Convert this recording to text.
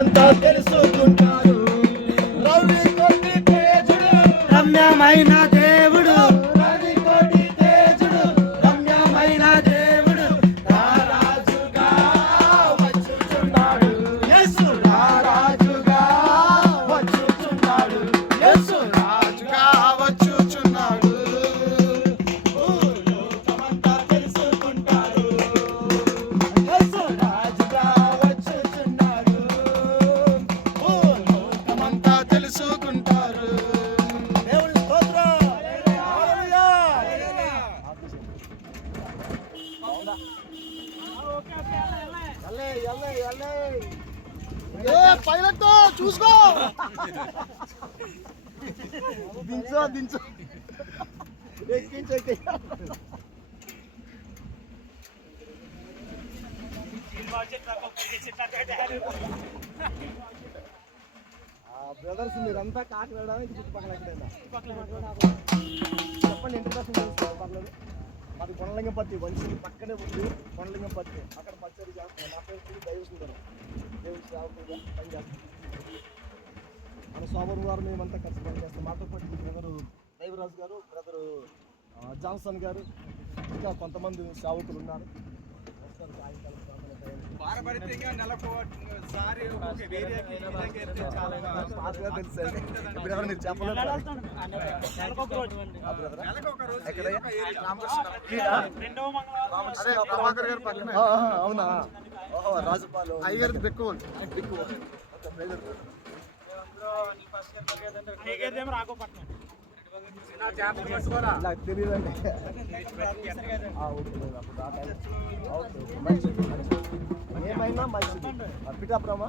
అంతా తెలుసుకుంటారు. రమ్యమైన పైలట్ చూసుకో దించో దించో ఎక్కించు ఎక్కించు బ్రదర్స్ మీరంతా కాకినాడ ఇది చుట్టుపక్కల ఎక్కడైనా చెప్పండి ఇంట్రడక్షన్ చేసుకోండి పర్లేదు మాది కొండలింగపత్తి వంశీ పక్కనే ఉంది కొండలింగపత్తి. అక్కడ పచ్చడి చేస్తాం. నా పేరు తిరిగి దైవ సుందరం దేవుడి సేవకుడుగా మన సోమవారం వారం మేమంతా కలిసి పనిచేస్తాం. మాతో పాటు బ్రదరు దైవరాజు గారు బ్రదరు జాన్సన్ గారు ఇంకా కొంతమంది సేవకులు ఉన్నారు. ఇంకా నెలకు ఒక ఏరియాకి వెళ్తే చాలా తెలుసు ఇప్పుడు ఎవరు మీరు చెప్పలేదు అవునా ఓహో రాజుపాలు అయ్యగారి బిక్కు బిక్కు ఓకే, ప్రైవేట్. నా జాతర పట్టుకోరా నాకు తెలియదండి ఆ, ఓకే, లేదు, అప్పుడు ఆ టైం. ఓకే, అయినా మంచిది, పిఠాపురమా?